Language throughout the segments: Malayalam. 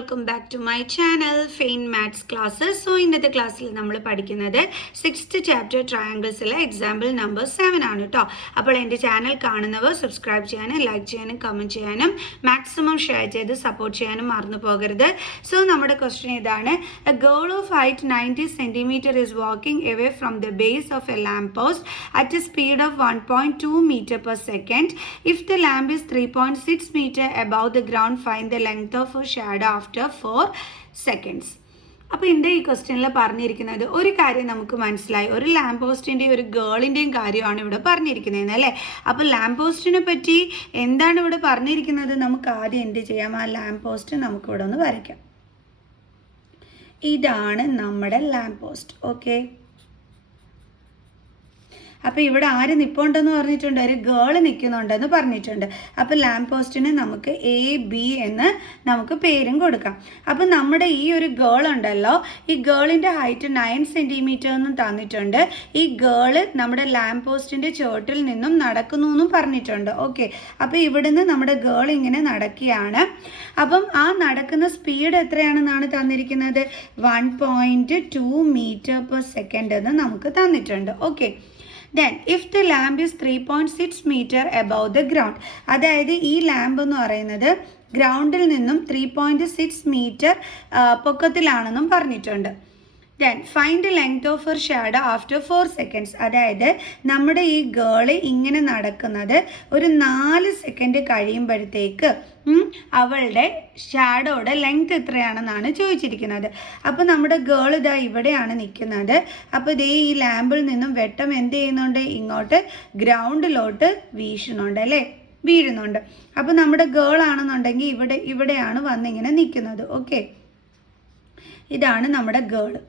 welcome back to my channel Fain Maths classes. So ഇന്നത്തെ ക്ലാസ്സിൽ നമ്മൾ പഠിക്കുന്നത് 6th chapter triangles ലെ example number 7 ആണ് ട്ടോ. അപ്പോൾ എൻ്റെ ചാനൽ കാണുന്നവർ സബ്സ്ക്രൈബ് ചെയ്യാനും ലൈക്ക് ചെയ്യാനും കമന്റ് ചെയ്യാനും മാക്സിമം ഷെയർ ചെയ്ത് സപ്പോർട്ട് ചെയ്യാനും മറന്നു പോകരുത്. സോ നമ്മുടെ ക്വസ്റ്റ്യൻ ഇതാണ്. A girl of height 90 cm is walking away from the base of a lamp post at a speed of 1.2 meter per second. If the lamp is 3.6 meter above the ground, find the length of a shadow after 4 seconds. അപ്പോൾ എൻ്റെ ഈ ക്വസ്റ്റ്യനിൽ പറഞ്ഞിരിക്കുന്നത് ഒരു കാര്യം നമുക്ക് മനസ്സിലായി, ഒരു ലാമ്പ് പോസ്റ്റിൻ്റെയും ഒരു ഗേളിൻ്റെയും കാര്യമാണ് ഇവിടെ പറഞ്ഞിരിക്കുന്നത് അല്ലേ. അപ്പോൾ ലാമ്പ് പോസ്റ്റിനെ പറ്റി എന്താണ് ഇവിടെ പറഞ്ഞിരിക്കുന്നത്, നമുക്ക് ആദ്യം എന്ത് ചെയ്യാം, ആ ലാമ്പ് പോസ്റ്റ് നമുക്കിവിടെ ഒന്ന് വരയ്ക്കാം. ഇതാണ് നമ്മുടെ ലാമ്പ് പോസ്റ്റ്. ഓക്കെ, അപ്പോൾ ഇവിടെ ആര് നിൽപ്പുണ്ടെന്ന് പറഞ്ഞിട്ടുണ്ട്, ഒരു ഗേൾ നിൽക്കുന്നുണ്ടെന്ന് പറഞ്ഞിട്ടുണ്ട്. അപ്പോൾ ലാമ്പ് പോസ്റ്റിന് നമുക്ക് AB എന്ന് നമുക്ക് പേരും കൊടുക്കാം. അപ്പോൾ നമ്മുടെ ഈ ഒരു ഗേൾ ഉണ്ടല്ലോ, ഈ ഗേളിൻ്റെ ഹൈറ്റ് 9 സെൻറ്റിമീറ്റർ എന്നും തന്നിട്ടുണ്ട്. ഈ ഗേള് നമ്മുടെ ലാമ്പ് പോസ്റ്റിൻ്റെ ചുവട്ടിൽ നിന്നും നടക്കുന്നു എന്നും പറഞ്ഞിട്ടുണ്ട്. ഓക്കെ, അപ്പോൾ ഇവിടുന്ന് നമ്മുടെ ഗേൾ ഇങ്ങനെ നടക്കുകയാണ്. അപ്പം ആ നടക്കുന്ന സ്പീഡ് എത്രയാണെന്നാണ് തന്നിരിക്കുന്നത്, 1.2 മീറ്റർ പെർ സെക്കൻഡ് എന്ന് നമുക്ക് തന്നിട്ടുണ്ട്. Okay, then if the lamp is 3.6 meter above the ground, അതായത് ഈ ലാമ്പ് എന്ന് പറയുന്നത് ഗ്രൗണ്ടിൽ നിന്നും 3.6 മീറ്റർ പൊക്കത്തിലാണെന്നും പറഞ്ഞിട്ടുണ്ട്. then find the length of her shadow after 4 seconds, അതായത് നമ്മുടെ ഈ ഗേള് ഇങ്ങനെ നടക്കുന്നത് ഒരു 4 സെക്കൻഡ് കഴിയുമ്പോഴത്തേക്ക് അവളുടെ ഷാഡോയുടെ ലെങ്ത് എത്രയാണെന്നാണ് ചോദിച്ചിരിക്കുന്നത്. അപ്പോൾ നമ്മുടെ ഗേൾ ഇതാ ഇവിടെയാണ് നിൽക്കുന്നത്. അപ്പോൾ ഇതേ ഈ ലാമ്പിൽ നിന്നും വെട്ടം എന്ത് ചെയ്യുന്നുണ്ട്, ഇങ്ങോട്ട് ഗ്രൗണ്ടിലോട്ട് വീഴുന്നുണ്ട്. അപ്പോൾ നമ്മുടെ ഗേൾ ആണെന്നുണ്ടെങ്കിൽ ഇവിടെയാണ് വന്നിങ്ങനെ നിൽക്കുന്നത്. ഓക്കെ, ഇതാണ് നമ്മുടെ ഗേള്.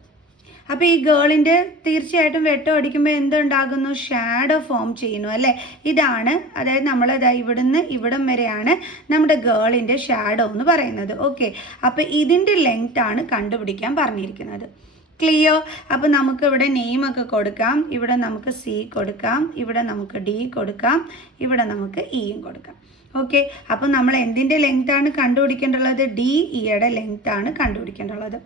അപ്പോൾ ഈ ഗേളിൻ്റെ തീർച്ചയായിട്ടും വെട്ടം അടിക്കുമ്പോൾ എന്തുണ്ടാകുന്നു, ഷാഡോ ഫോം ചെയ്യുന്നു അല്ലേ. ഇതാണ്, അതായത് നമ്മളിതാ ഇവിടുന്ന് ഇവിടം വരെയാണ് നമ്മുടെ ഗേളിൻ്റെ ഷാഡോ എന്ന് പറയുന്നത്. ഓക്കെ, അപ്പോൾ ഇതിൻ്റെ ലെങ്ത് ആണ് കണ്ടുപിടിക്കാൻ പറഞ്ഞിരിക്കുന്നത്. ക്ലിയർ? അപ്പോൾ നമുക്ക് ഇവിടെ നെയിമൊക്കെ കൊടുക്കാം. ഇവിടെ നമുക്ക് C കൊടുക്കാം, ഇവിടെ നമുക്ക് D കൊടുക്കാം, ഇവിടെ നമുക്ക് Eയും കൊടുക്കാം. ഓക്കെ, അപ്പോൾ നമ്മൾ എന്തിൻ്റെ ലെങ്ത്താണ് കണ്ടുപിടിക്കേണ്ടുള്ളത്, DEയുടെ ലെങ്ത്താണ് കണ്ടുപിടിക്കേണ്ടുള്ളത്.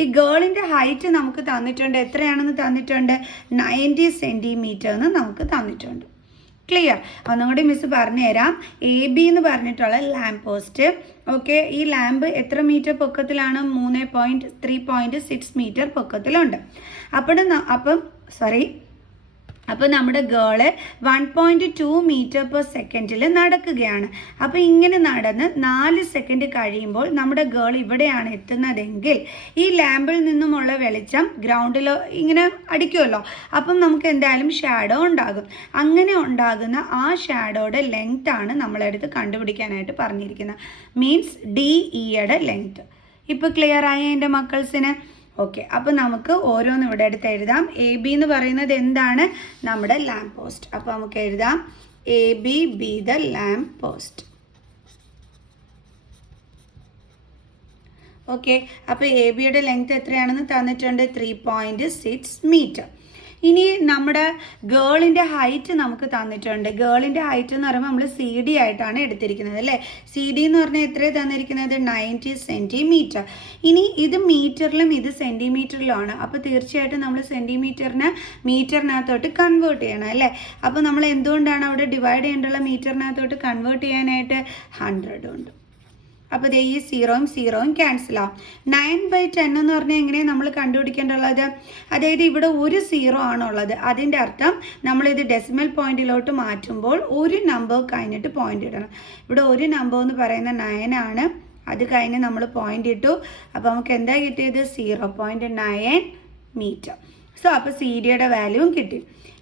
ഈ ഗേളിൻ്റെ ഹൈറ്റ് നമുക്ക് തന്നിട്ടുണ്ട്, എത്രയാണെന്ന് തന്നിട്ടുണ്ട്, 90 സെൻറ്റിമീറ്റർ എന്ന് നമുക്ക് തന്നിട്ടുണ്ട്. ക്ലിയർ? ഒന്നുകൂടി മിസ് പറഞ്ഞു തരാം. AB എന്ന് പറഞ്ഞിട്ടുള്ള ലാമ്പ് പോസ്റ്റ്. ഓക്കെ, ഈ ലാമ്പ് എത്ര മീറ്റർ പൊക്കത്തിലാണ്, 3.6 മീറ്റർ പൊക്കത്തിലുണ്ട്. അപ്പോൾ നമ്മുടെ ഗേള് 1.2 മീറ്റർ പെർ സെക്കൻഡിൽ നടക്കുകയാണ്. അപ്പോൾ ഇങ്ങനെ നടന്ന് 4 സെക്കൻഡ് കഴിയുമ്പോൾ നമ്മുടെ ഗേൾ ഇവിടെയാണ് എത്തുന്നതെങ്കിൽ ഈ ലാമ്പിൽ നിന്നുമുള്ള വെളിച്ചം ഗ്രൗണ്ടിൽ ഇങ്ങനെ അടിക്കുമല്ലോ. അപ്പം നമുക്ക് എന്തായാലും ഷാഡോ ഉണ്ടാകും. അങ്ങനെ ഉണ്ടാകുന്ന ആ ഷാഡോയുടെ ലെങ്ത് ആണ് നമ്മളെടുത്ത് കണ്ടുപിടിക്കാനായിട്ട് പറഞ്ഞിരിക്കുന്നത്. മീൻസ് DEയുടെ ലെങ്ത്. ഇപ്പോൾ ക്ലിയർ ആയ എൻ്റെ മക്കൾസിന്? ഓക്കെ, അപ്പോൾ നമുക്ക് ഓരോന്നും ഇവിടെ എടുത്ത് എഴുതാം. AB എന്ന് പറയുന്നത് എന്താണ്, നമ്മുടെ ലാമ്പ് പോസ്റ്റ്. അപ്പോൾ നമുക്ക് എഴുതാം AB be the lamp post. Okay, അപ്പോൾ ABയുടെ ലെങ്ത് എത്രയാണെന്ന് തന്നിട്ടുണ്ട്, 3.6 മീറ്റർ. ഇനി നമ്മുടെ ഗേളിൻ്റെ ഹൈറ്റ് നമുക്ക് തന്നിട്ടുണ്ട്. ഗേളിൻ്റെ ഹൈറ്റ് എന്ന് പറയുമ്പോൾ നമ്മൾ CD ആയിട്ടാണ് എടുത്തിരിക്കുന്നത് അല്ലേ. CD എന്ന് പറഞ്ഞാൽ എത്രയാണ് തന്നിരിക്കുന്നത്, 90 സെൻറ്റിമീറ്റർ. ഇനി ഇത് മീറ്ററിലും ഇത് സെൻറ്റിമീറ്ററിലുമാണ്. അപ്പോൾ തീർച്ചയായിട്ടും നമ്മൾ സെൻറ്റിമീറ്ററിനെ മീറ്ററിനകത്തോട്ട് കൺവേർട്ട് ചെയ്യണം അല്ലേ. അപ്പോൾ നമ്മൾ എന്തുകൊണ്ടാണ് അവിടെ ഡിവൈഡ് ചെയ്യേണ്ടുള്ള, മീറ്ററിനകത്തോട്ട് കൺവേർട്ട് ചെയ്യാനായിട്ട് 100 ഉണ്ട്. അപ്പോൾ ഈ 0 ക്യാൻസൽ ആവും. 9/10 എന്ന് പറഞ്ഞാൽ എങ്ങനെയാണ് നമ്മൾ കണ്ടുപിടിക്കേണ്ടുള്ളത്, അതായത് ഇവിടെ ഒരു 0 ആണുള്ളത്. അതിൻ്റെ അർത്ഥം നമ്മളിത് ഡെസിമൽ പോയിന്റിലോട്ട് മാറ്റുമ്പോൾ ഒരു നമ്പർ കഴിഞ്ഞിട്ട് പോയിന്റ് ഇടണം. ഇവിടെ ഒരു നമ്പർ എന്ന് പറയുന്ന 9 ആണ്. അത് കഴിഞ്ഞ് നമ്മൾ പോയിന്റ് ഇട്ടു. അപ്പോൾ നമുക്ക് എന്താ കിട്ടിയത്, 0.9 മീറ്റർ. സോ അപ്പോൾ CDയുടെ വാല്യൂവും കിട്ടി.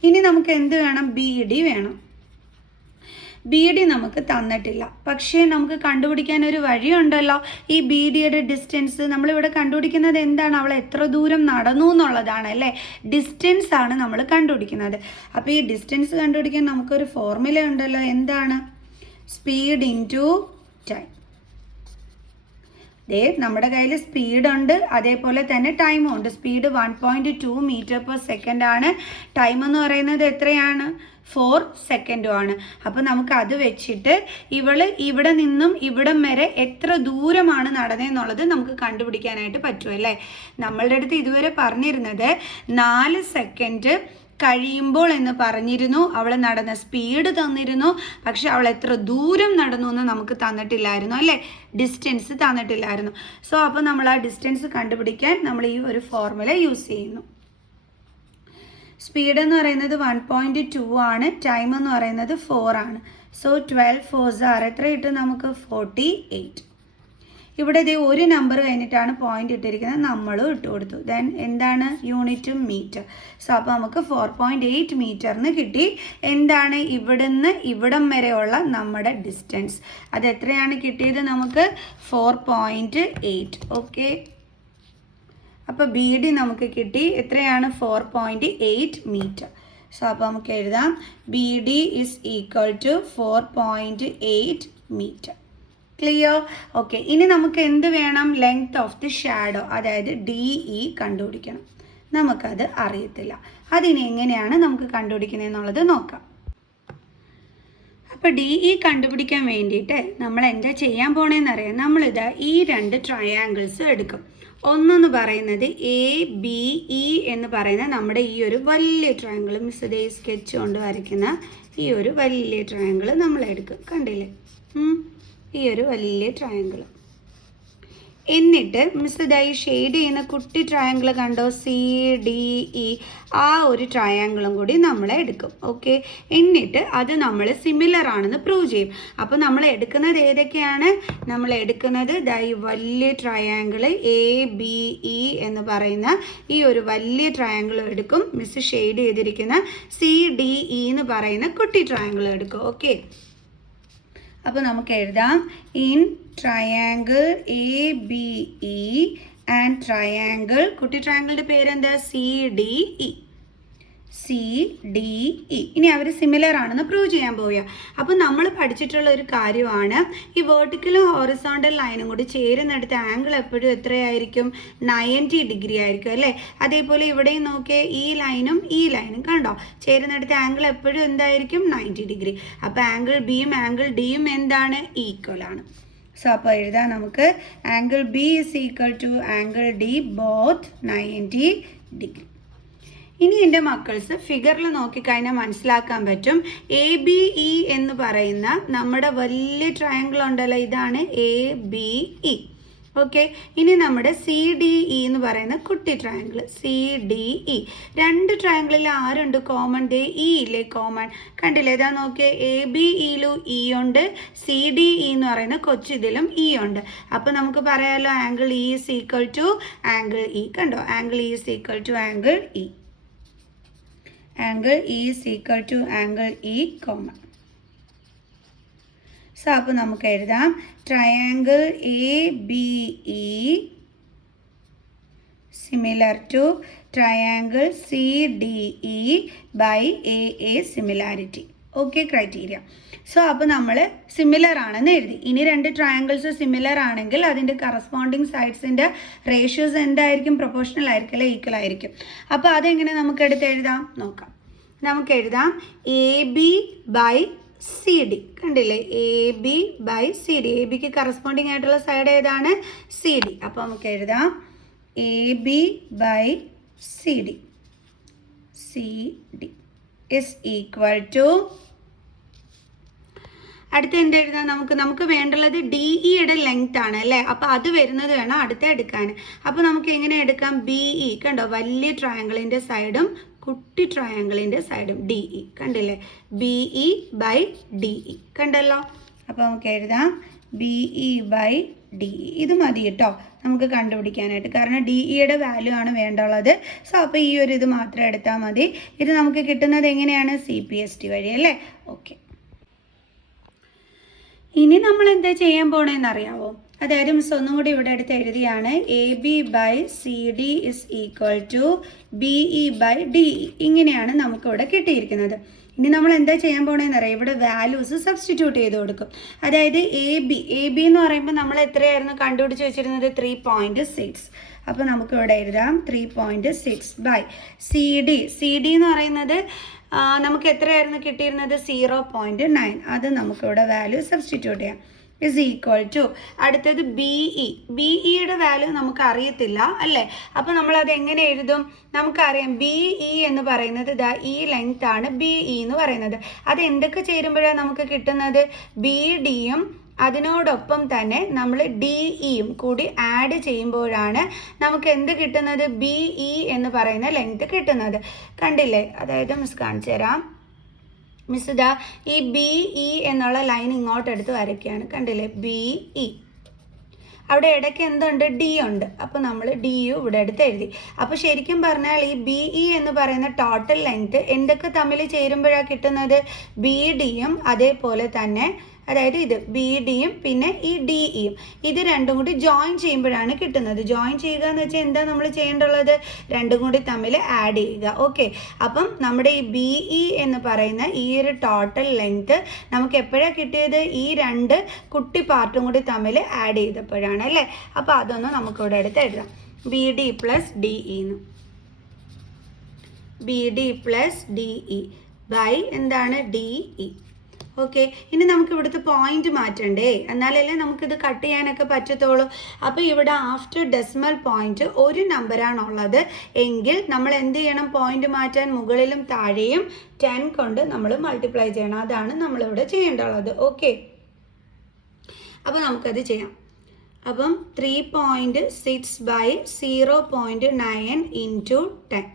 ഇനി നമുക്ക് എന്ത് വേണം, BD വേണം. BD നമുക്ക് തന്നിട്ടില്ല, പക്ഷേ നമുക്ക് കണ്ടുപിടിക്കാൻ ഒരു വഴിയുണ്ടല്ലോ. ഈ BDയുടെ ഡിസ്റ്റൻസ് നമ്മളിവിടെ കണ്ടുപിടിക്കുന്നത് എന്താണ്, അവൾ എത്ര ദൂരം നടന്നു എന്നുള്ളതാണ് അല്ലേ. ഡിസ്റ്റൻസ് ആണ് നമ്മൾ കണ്ടുപിടിക്കുന്നത്. അപ്പോൾ ഈ ഡിസ്റ്റൻസ് കണ്ടുപിടിക്കാൻ നമുക്കൊരു ഫോർമുല ഉണ്ടല്ലോ. എന്താണ്, സ്പീഡ് ഇൻറ്റു ടൈം. നമ്മുടെ കയ്യിൽ സ്പീഡുണ്ട്, അതേപോലെ തന്നെ ടൈമും ഉണ്ട്. സ്പീഡ് 1.2 മീറ്റർ പെർ സെക്കൻഡ് ആണ്. ടൈം എന്ന് പറയുന്നത് എത്രയാണ്? 4 സെക്കൻഡുമാണ്. അപ്പോൾ നമുക്ക് അത് വെച്ചിട്ട് ഇവിടെ നിന്നും ഇവിടം വരെ എത്ര ദൂരമാണ് നടന്നതെന്നുള്ളത് നമുക്ക് കണ്ടുപിടിക്കാനായിട്ട് പറ്റും അല്ലേ. നമ്മളുടെ അടുത്ത് ഇതുവരെ പറഞ്ഞിരുന്നത് 4 സെക്കൻഡ് കഴിയുമ്പോൾ എന്ന് പറഞ്ഞിരുന്നു. അവൾ നടന്ന സ്പീഡ് തന്നിരുന്നു, പക്ഷെ അവൾ എത്ര ദൂരം നടന്നു എന്ന് നമുക്ക് തന്നിട്ടില്ലായിരുന്നു അല്ലേ, ഡിസ്റ്റൻസ് തന്നിട്ടില്ലായിരുന്നു. സോ അപ്പോൾ നമ്മൾ ആ ഡിസ്റ്റൻസ് കണ്ടുപിടിക്കാൻ നമ്മൾ ഈ ഒരു ഫോർമുല യൂസ് ചെയ്യുന്നു. സ്പീഡ് എന്ന് പറയുന്നത് 1.2 ആണ്, ടൈം എന്ന് പറയുന്നത് 4 ആണ്. സോ 12 4s are എത്ര കിട്ടും നമുക്ക്? 48. ഇവിടെ ഇത് ഒരു നമ്പർ കഴിഞ്ഞിട്ടാണ് പോയിന്റ് ഇട്ടിരിക്കുന്നത്, നമ്മളും ഇട്ട് കൊടുത്തു. ദെൻ എന്താണ്? Unit metre. സോ അപ്പോൾ നമുക്ക് 4.8 മീറ്ററിന് കിട്ടി. എന്താണ്? ഇവിടുന്ന് ഇവിടം വരെയുള്ള നമ്മുടെ ഡിസ്റ്റൻസ് അത് എത്രയാണ് കിട്ടിയത് നമുക്ക്? 4.8. ഓക്കെ, അപ്പോൾ ബി ഡി നമുക്ക് കിട്ടി എത്രയാണ്? 4.8 മീറ്റർ. സോ അപ്പോൾ നമുക്ക് എഴുതാം B D is equal to 4.8 metre. Clear? Okay, ഇനി നമുക്ക് എന്ത് വേണം? ലെങ്ത് ഓഫ് ദി ഷാഡോ, അതായത് DE കണ്ടുപിടിക്കണം. നമുക്കത് അറിയത്തില്ല. അതിന് എങ്ങനെയാണ് നമുക്ക് കണ്ടുപിടിക്കുന്നതെന്നുള്ളത് നോക്കാം. അപ്പോൾ DE കണ്ടുപിടിക്കാൻ വേണ്ടിയിട്ട് നമ്മൾ എന്താ ചെയ്യാൻ പോണേന്നറിയാം. നമ്മളിത് ഈ 2 ട്രയാങ്കിൾസ് എടുക്കും. ഒന്നെന്ന് പറയുന്നത് ABE എന്ന് പറയുന്ന നമ്മുടെ ഈ ഒരു വലിയ ട്രയാങ്കിൾ, മിസ് ഇതേ സ്കെച്ച് കൊണ്ട് വരയ്ക്കുന്ന ഈ ഒരു വലിയ ട്രയാങ്കിൾ നമ്മൾ എടുക്കും. കണ്ടില്ലേ? ഈ ഒരു വലിയ ട്രയാങ്കിൾ. എന്നിട്ട് മിസ് ഇതായി ഷെയ്ഡ് ചെയ്യുന്ന കുട്ടി ട്രയാങ്കിൾ കണ്ടോ? CDE, ആ ഒരു ട്രയാങ്കിളും കൂടി നമ്മൾ എടുക്കും. ഓക്കെ, എന്നിട്ട് അത് നമ്മൾ സിമിലർ ആണെന്ന് പ്രൂവ് ചെയ്യും. അപ്പോൾ നമ്മൾ എടുക്കുന്നത് ഏതൊക്കെയാണ്? നമ്മൾ എടുക്കുന്നത് ഇതായി വലിയ ട്രയാങ്കിൾ ABE എന്ന് പറയുന്ന ഈ ഒരു വലിയ ട്രയാങ്കിൾ എടുക്കും. മിസ് ഷെയ്ഡ് ചെയ്തിരിക്കുന്ന CDE എന്ന് പറയുന്ന കുട്ടി ട്രയാങ്കിൾ എടുക്കും. ഓക്കെ, അപ്പോൾ നമുക്ക് എഴുതാം in triangle ABE and triangle, കുട്ടി ട്രയാങ്കിളിൻ്റെ പേരെന്താ? CDE. ഇനി അവർ സിമിലർ ആണെന്ന് പ്രൂവ് ചെയ്യാൻ പോവുക. അപ്പോൾ നമ്മൾ പഠിച്ചിട്ടുള്ള ഒരു കാര്യമാണ്, ഈ വെർട്ടിക്കലും ഹോറിസോണ്ടൽ ലൈനും കൂടി ചേരുന്നിടത്ത് ആംഗിൾ എപ്പോഴും എത്രയായിരിക്കും? 90 ഡിഗ്രി ആയിരിക്കും അല്ലേ. അതേപോലെ ഇവിടെയും നോക്കിയേ, ഈ ലൈനും കണ്ടോ, ചേരുന്നിടത്ത് ആംഗിൾ എപ്പോഴും എന്തായിരിക്കും? 90 ഡിഗ്രി. അപ്പോൾ ആംഗിൾ ബിയും ആംഗിൾ ഡിയും എന്താണ്? ഈക്വൽ ആണ്. സോ അപ്പോൾ എഴുതാം നമുക്ക് angle B is equal to angle D both 90 degree. ഇനി എൻ്റെ മക്കൾസ് ഫിഗറിൽ നോക്കിക്കഴിഞ്ഞാൽ മനസ്സിലാക്കാൻ പറ്റും. ABE എന്ന് പറയുന്ന നമ്മുടെ വലിയ ട്രയാങ്കിൾ ഉണ്ടല്ലോ, ഇതാണ് ABE. ഓക്കെ, ഇനി നമ്മുടെ CDE എന്ന് പറയുന്ന കുട്ടി ട്രയാങ്കിൾ CDE. 2 ട്രയാങ്കിളിൽ ആരുണ്ട് കോമൺ? ദേ E ഇല്ലേ കോമൺ, കണ്ടില്ലേ? ഇതാ നോക്കിയേ, ABEയിലും E ഉണ്ട്, CDE എന്ന് പറയുന്ന കൊച്ചിതിലും E ഉണ്ട്. അപ്പോൾ നമുക്ക് പറയാമല്ലോ angle E is equal to angle E. കണ്ടോ, angle E is equal to angle E. Angle E is equal to angle E common. So അപ്പോൾ നമുക്ക് എഴുതാം triangle ABE similar to triangle CDE by AA similarity. Okay, criteria. So അപ്പോൾ നമ്മൾ സിമിലർ ആണെന്ന് എഴുതി. ഇനി 2 ട്രയാങ്കിൾസ് സിമിലർ ആണെങ്കിൽ അതിൻ്റെ കറസ്പോണ്ടിങ് സൈഡ്സിൻ്റെ റേഷ്യോസ് എന്തായിരിക്കും? പ്രൊപ്പോർഷണൽ ആയിരിക്കും അല്ലെ, ഈക്വൽ ആയിരിക്കും. അപ്പോൾ അതെങ്ങനെ നമുക്ക് എടുത്ത് എഴുതാം നോക്കാം. നമുക്ക് എഴുതാം AB ബൈ CD. കണ്ടില്ലേ, AB ബൈ CD. ABക്ക് കറസ്പോണ്ടിങ് ആയിട്ടുള്ള സൈഡ് ഏതാണ്? CD. അപ്പോൾ നമുക്ക് എഴുതാം AB by CD is equal to, അടുത്ത എന്ത് എഴുതാം? നമുക്ക് വേണ്ടുള്ളത് DEയുടെ ലെങ്ത് ആണ് അല്ലേ. അപ്പോൾ അത് വരുന്നത് വേണം അടുത്ത എടുക്കാൻ. അപ്പോൾ നമുക്ക് എങ്ങനെ എടുക്കാം? BE കണ്ടോ, വലിയ ട്രയാങ്കിളിൻ്റെ സൈഡും കുട്ടി ട്രയാങ്കിളിൻ്റെ സൈഡും DE. കണ്ടില്ലേ, BE ബൈ DE കണ്ടല്ലോ. അപ്പോൾ നമുക്ക് എഴുതാം BE ബൈ DE. ഇത് മതി കേട്ടോ നമുക്ക് കണ്ടുപിടിക്കാനായിട്ട്, കാരണം DEയുടെ വാല്യൂ ആണ് വേണ്ടുള്ളത്. സോ അപ്പോൾ ഈ ഒരു ഇത് മാത്രം എടുത്താൽ മതി. ഇത് നമുക്ക് കിട്ടുന്നത് എങ്ങനെയാണ്? CPST വഴി അല്ലേ. ഓക്കെ, ഇനി നമ്മൾ എന്താ ചെയ്യാൻ പോണേന്ന് അറിയാവോ? അതായത് മിസ് ഒന്നും കൂടി ഇവിടെ അടുത്ത് എഴുതിയാണ് AB by CD is equal to BE by DE. ഇങ്ങനെയാണ് നമുക്കിവിടെ കിട്ടിയിരിക്കുന്നത്. ഇനി നമ്മൾ എന്താ ചെയ്യാൻ പോകണമെന്ന് അറിയാം, ഇവിടെ വാല്യൂസ് സബ്സ്റ്റിറ്റ്യൂട്ട് ചെയ്ത് കൊടുക്കും. അതായത് എ ബി എന്ന് പറയുമ്പോൾ നമ്മൾ എത്രയായിരുന്നു കണ്ടുപിടിച്ച് വെച്ചിരുന്നത് 3.6. അപ്പോൾ നമുക്ക് ഇവിടെ എഴുതാം 3.6 ബൈ സി ഡി എന്ന് പറയുന്നത് നമുക്ക് എത്രയായിരുന്നു കിട്ടിയിരുന്നത് 0.9. അത് നമുക്കിവിടെ വാല്യൂ സബ്സ്റ്റിറ്റ്യൂട്ട് ചെയ്യാം. ഇസ് ഈക്വൽ ടു അടുത്തത് ബി ഇയുടെ വാല്യൂ നമുക്ക് അറിയത്തില്ല അല്ലേ. അപ്പോൾ നമ്മളത് എങ്ങനെ എഴുതും? നമുക്കറിയാം ബി ഇ എന്ന് പറയുന്നത് ഇതാ ഈ ലെങ്ത് ആണ് ബി ഇ എന്ന് പറയുന്നത്. അത് എന്തൊക്കെ ചേരുമ്പോഴാണ് നമുക്ക് കിട്ടുന്നത്? ബി ഡിയും അതിനോടൊപ്പം തന്നെ നമ്മൾ ഡി ഇയും കൂടി ആഡ് ചെയ്യുമ്പോഴാണ് നമുക്ക് എന്ത് കിട്ടുന്നത്? ബി ഇ എന്ന് പറയുന്ന ലെങ്ത് കിട്ടുന്നത്. കണ്ടില്ലേ? അതായത് മിസ് കാണിച്ചു തരാം. മിസ് ഇതാ ഈ ബി ഇ എന്നുള്ള ലൈൻ ഇങ്ങോട്ട് എടുത്ത് വരയ്ക്കുകയാണ്. കണ്ടില്ലേ? ബി ഇ അവിടെ ഇടയ്ക്ക് എന്തുണ്ട്? ഡി ഉണ്ട്. അപ്പോൾ നമ്മൾ ഡി യു ഇവിടെ എടുത്ത് എഴുതി. അപ്പോൾ ശരിക്കും പറഞ്ഞാൽ ഈ ബി ഇ എന്ന് പറയുന്ന ടോട്ടൽ ലെങ്ത് എന്തൊക്കെ തമ്മിൽ ചേരുമ്പോഴാണ് കിട്ടുന്നത്? ബി ഡിയും അതേപോലെ തന്നെ അതായത് ഇത് ബി ഡിയും പിന്നെ ഈ ഡി ഇയും ഇത് രണ്ടും കൂടി ജോയിൻ ചെയ്യുമ്പോഴാണ് കിട്ടുന്നത്. ജോയിൻ ചെയ്യുക എന്ന് വെച്ചാൽ എന്താ നമ്മൾ ചെയ്യേണ്ടുള്ളത്? രണ്ടും കൂടി തമ്മിൽ ആഡ് ചെയ്യുക. ഓക്കെ, അപ്പം നമ്മുടെ ഈ ബി ഇ എന്ന് പറയുന്ന ഈ ഒരു ടോട്ടൽ ലെങ്ത് നമുക്ക് എപ്പോഴാണ് കിട്ടിയത്? ഈ രണ്ട് കുട്ടി പാർട്ടും കൂടി തമ്മിൽ ആഡ് ചെയ്തപ്പോഴാണ് അല്ലേ. അപ്പോൾ അതൊന്ന് നമുക്കിവിടെ എടുത്ത് എഴുതാം. B D plus D into B D plus D E by എന്താണ്? D E. ഓക്കെ, ഇനി നമുക്ക് ഇവിടുത്തെ പോയിന്റ് മാറ്റണ്ടേ, എന്നാലല്ലേ നമുക്കിത് കട്ട് ചെയ്യാനൊക്കെ പറ്റത്തുള്ളൂ. അപ്പോൾ ഇവിടെ ആഫ്റ്റർ ഡെസിമൽ പോയിന്റ് ഒരു നമ്പറാണുള്ളത് എങ്കിൽ നമ്മൾ എന്ത് ചെയ്യണം? പോയിന്റ് മാറ്റാൻ മുകളിലും താഴെയും 10 കൊണ്ട് നമ്മൾ മൾട്ടിപ്ലൈ ചെയ്യണം. അതാണ് നമ്മളിവിടെ ചെയ്യേണ്ടുള്ളത്. ഓക്കെ, അപ്പോൾ നമുക്കത് ചെയ്യാം. അപ്പം 3.6 ബൈ 0.9 ഇൻറ്റു 10.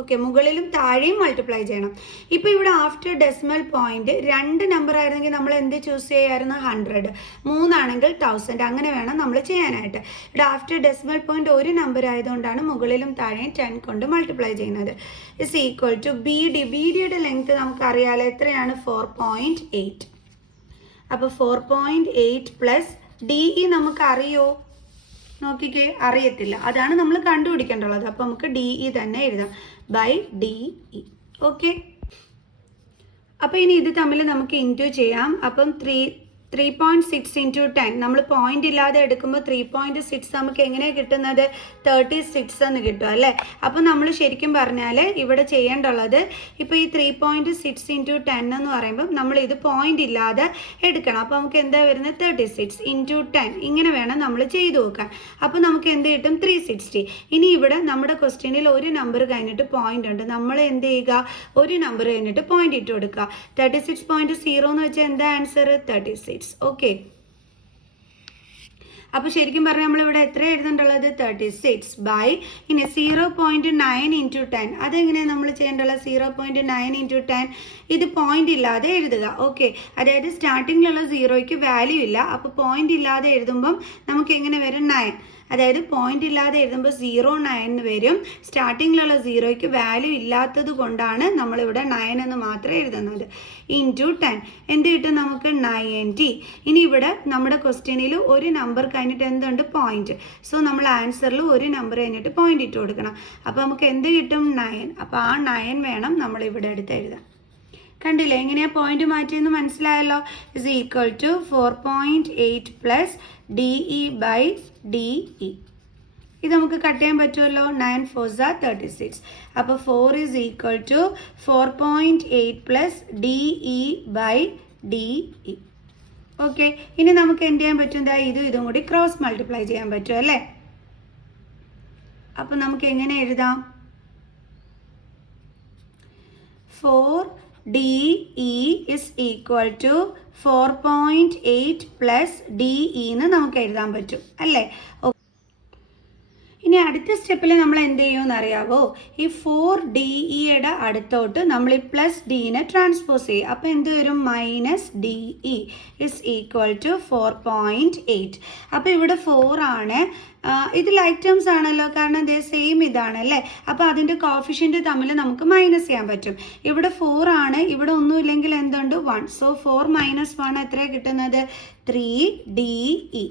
ഓക്കെ, മുകളിലും താഴെയും മൾട്ടിപ്ലൈ ചെയ്യണം. ഇപ്പോൾ ഇവിടെ ആഫ്റ്റർ ഡെസിമൽ പോയിന്റ് 2 നമ്പർ ആയിരുന്നെങ്കിൽ നമ്മൾ എന്ത് ചൂസ് ചെയ്യായിരുന്നു? 100. 3 ആണെങ്കിൽ 1000. അങ്ങനെ വേണം നമ്മൾ ചെയ്യാനായിട്ട്. ഇവിടെ ആഫ്റ്റർ ഡെസിമൽ പോയിന്റ് ഒരു നമ്പർ ആയതുകൊണ്ടാണ് മുകളിലും താഴെയും 10 കൊണ്ട് മൾട്ടിപ്ലൈ ചെയ്യുന്നത്. ഇസ് ഈക്വൽ ടു ബി ഡിയുടെ ലെങ്ത് നമുക്കറിയാലോ എത്രയാണ്? 4.8. അപ്പോൾ 4.8 പ്ലസ് ഡി ഇ നമുക്കറിയോ? നോക്കിക്കേ, അറിയത്തില്ല. അതാണ് നമ്മൾ കണ്ടുപിടിക്കേണ്ടുള്ളത്. അപ്പോൾ നമുക്ക് ഡി ഇ തന്നെ എഴുതാം. By D E. ഓക്കെ, അപ്പോൾ ഇനി ഇത് തമ്മിൽ നമുക്ക് ഇൻറ്റു ചെയ്യാം. അപ്പം 3.6 ഇൻറ്റു 10 നമ്മൾ പോയിന്റ് ഇല്ലാതെ എടുക്കുമ്പോൾ 3.6 നമുക്ക് എങ്ങനെയാണ് കിട്ടുന്നത്? 36 എന്ന് കിട്ടും അല്ലേ. അപ്പോൾ നമ്മൾ ശരിക്കും പറഞ്ഞാൽ ഇവിടെ ചെയ്യേണ്ടുള്ളത് ഇപ്പോൾ ഈ 3.6 ഇൻറ്റു 10 എന്ന് പറയുമ്പോൾ നമ്മൾ ഇത് പോയിന്റ് ഇല്ലാതെ എടുക്കണം. അപ്പോൾ നമുക്ക് എന്താ വരുന്നത്? 36 ഇൻറ്റു 10 ഇങ്ങനെ വേണം നമ്മൾ ചെയ്തു നോക്കാൻ. അപ്പോൾ നമുക്ക് എന്ത് കിട്ടും? 360. ഇനി ഇവിടെ നമ്മുടെ ക്വസ്റ്റ്യനിൽ ഒരു നമ്പർ കഴിഞ്ഞിട്ട് പോയിന്റ് ഉണ്ട്. നമ്മൾ എന്ത് ചെയ്യുക? ഒരു നമ്പർ കഴിഞ്ഞിട്ട് പോയിന്റ് ഇട്ട് കൊടുക്കുക. 36.0 എന്ന് വെച്ചാൽ എന്താ ആൻസർ? 36. ഓക്കെ, അപ്പോൾ ശരിക്കും പറഞ്ഞാൽ നമ്മളിവിടെ എത്ര എഴുതേണ്ടുള്ളത്? 36 ബൈ ഇനി 0.9 ഇൻറ്റു 10. അതെങ്ങനെയാണ് നമ്മൾ ചെയ്യേണ്ടുള്ളത്? 0.9 ഇൻറ്റു 10 ഇത് പോയിന്റ് ഇല്ലാതെ എഴുതുക. ഓക്കെ, അതായത് സ്റ്റാർട്ടിങ്ങിലുള്ള 0യ്ക്ക് വാല്യൂ ഇല്ല. അപ്പോൾ പോയിന്റ് ഇല്ലാതെ എഴുതുമ്പം നമുക്ക് എങ്ങനെ വരും? 9. അതായത് പോയിന്റ് ഇല്ലാതെ എഴുതുമ്പോൾ 0.9 വരും. സ്റ്റാർട്ടിങ്ങിലുള്ള 0യ്ക്ക് വാല്യൂ ഇല്ലാത്തത് കൊണ്ടാണ് നമ്മളിവിടെ 9 എന്ന് മാത്രം എഴുതുന്നത്. ഇൻറ്റു 10 എന്ത് കിട്ടും നമുക്ക്? 90. ഇനി ഇവിടെ നമ്മുടെ ക്വസ്റ്റ്യനിൽ ഒരു നമ്പർ കഴിഞ്ഞിട്ട് എന്തുണ്ട്? പോയിന്റ്. സോ നമ്മൾ ആൻസറിൽ ഒരു നമ്പർ കഴിഞ്ഞിട്ട് പോയിന്റ് ഇട്ട് കൊടുക്കണം. അപ്പോൾ നമുക്ക് എന്ത് കിട്ടും? 9. അപ്പോൾ ആ 9 വേണം നമ്മൾ ഇവിടെ എടുത്ത് എഴുതാൻ. കണ്ടില്ലേ എങ്ങനെയാണ് പോയിന്റ് മാറ്റിയെന്ന് മനസ്സിലായല്ലോ. Is equal to 4.8 plus D E by D E. ഇത് നമുക്ക് കട്ട് ചെയ്യാൻ പറ്റുമല്ലോ. 9 4s are 36. അപ്പോൾ 4 is equal to 4.8 plus D E by D E. Okay, ഇനി നമുക്ക് എന്ത് ചെയ്യാൻ പറ്റും? ഇതും കൂടി ക്രോസ് മൾട്ടിപ്ലൈ ചെയ്യാൻ പറ്റും അല്ലേ. അപ്പോൾ നമുക്ക് എങ്ങനെ എഴുതാം? 4DE is equal to 4.8 plus DE എന്ന് നമുക്ക് എഴുതാൻ പറ്റും അല്ലേ. ഇനി അടുത്ത സ്റ്റെപ്പിൽ നമ്മൾ എന്ത് ചെയ്യുമെന്ന് അറിയാവോ? ഈ 4DEയുടെ അടുത്തോട്ട് നമ്മൾ ഈ പ്ലസ് ഡിനെ ട്രാൻസ്പോസ് ചെയ്യും. അപ്പോൾ എന്ത് വരും? -DE is equal to 4.8. അപ്പോൾ ഇവിടെ 4 ആണ്. ഇത് ലൈക്ക് ടേംസ് ആണല്ലോ, കാരണം ഇത് സെയിം ഇതാണല്ലേ. അപ്പോൾ അതിൻ്റെ കോഫിഷ്യൻ്റ് തമ്മിൽ നമുക്ക് മൈനസ് ചെയ്യാൻ പറ്റും. ഇവിടെ 4 ആണ്, ഇവിടെ ഒന്നുമില്ലെങ്കിൽ എന്തുണ്ട്? 1. സോ 4 - 1 എത്രയാണ് കിട്ടുന്നത്? 3DE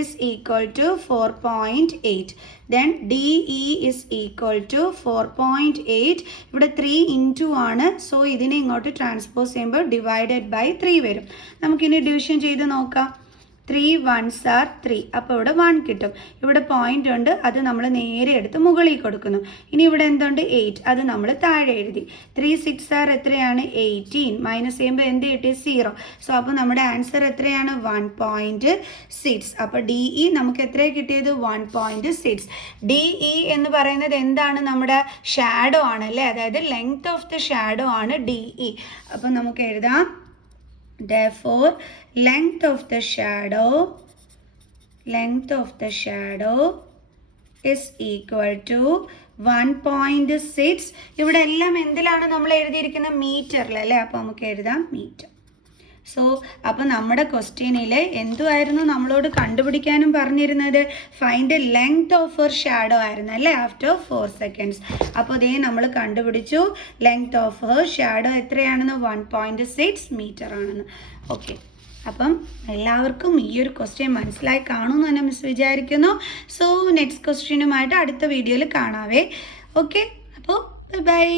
is equal to 4.8. Then DE is equal to 4.8. ഇവിടെ 3 into ആണ്. സോ ഇതിനെ ഇങ്ങോട്ട് ട്രാൻസ്പോസ് ചെയ്യുമ്പോൾ ഡിവൈഡഡ് ബൈ 3 വരും. നമുക്കിനി ഡിവിഷൻ ചെയ്ത് നോക്കാം. 3 1s are 3. അപ്പോൾ ഇവിടെ 1 കിട്ടും. ഇവിടെ പോയിന്റ് ഉണ്ട്, അത് നമ്മൾ നേരെ എടുത്ത് മുകളിൽ കൊടുക്കുന്നു. ഇനി ഇവിടെ എന്തുണ്ട്? 8, അത് നമ്മൾ താഴെ എഴുതി. 3 6 are എത്രയാണ്? 18. മൈനസ് ചെയ്യുമ്പോൾ എന്ത് കിട്ടി? 0. സോ അപ്പോൾ നമ്മുടെ ആൻസർ എത്രയാണ്? 1.6. അപ്പോൾ DE നമുക്ക് എത്ര കിട്ടിയത്? 1.6. DE എന്ന് പറയുന്നത് എന്താണ്? നമ്മുടെ ഷാഡോ ആണ് അല്ലേ, അതായത് ലെങ്ത് ഓഫ് ദ ഷാഡോ ആണ് DE. അപ്പോൾ നമുക്ക് എഴുതാം, therefore length of the shadow is equal to 1.6. ഇവിടെ എല്ലാം എന്തിലാണ് നമ്മൾ എഴുതിയിരിക്കുന്നത്? മീറ്ററിൽ അല്ലേ. അപ്പോൾ നമുക്ക് എഴുതാം മീറ്റർ. സോ അപ്പോൾ നമ്മുടെ ക്വസ്റ്റ്യനിൽ എന്തുമായിരുന്നു നമ്മളോട് കണ്ടുപിടിക്കാനും പറഞ്ഞിരുന്നത്? Find length of er shadow ആയിരുന്നു അല്ലേ, ആഫ്റ്റർ 4 seconds. അപ്പോൾ ഇതേ നമ്മൾ കണ്ടുപിടിച്ചു, ലെങ്ത് ഓഫ് ഹെർ ഷാഡോ എത്രയാണെന്ന്? 1.6 മീറ്റർ ആണെന്ന്. ഓക്കെ, അപ്പം എല്ലാവർക്കും ഈ ഒരു ക്വസ്റ്റ്യൻ മനസ്സിലായി കാണുമെന്ന് തന്നെ മിസ് വിചാരിക്കുന്നു. സോ നെക്സ്റ്റ് ക്വസ്റ്റ്യനുമായിട്ട് അടുത്ത വീഡിയോയിൽ കാണാവേ. ഓക്കെ, അപ്പോൾ ബൈ.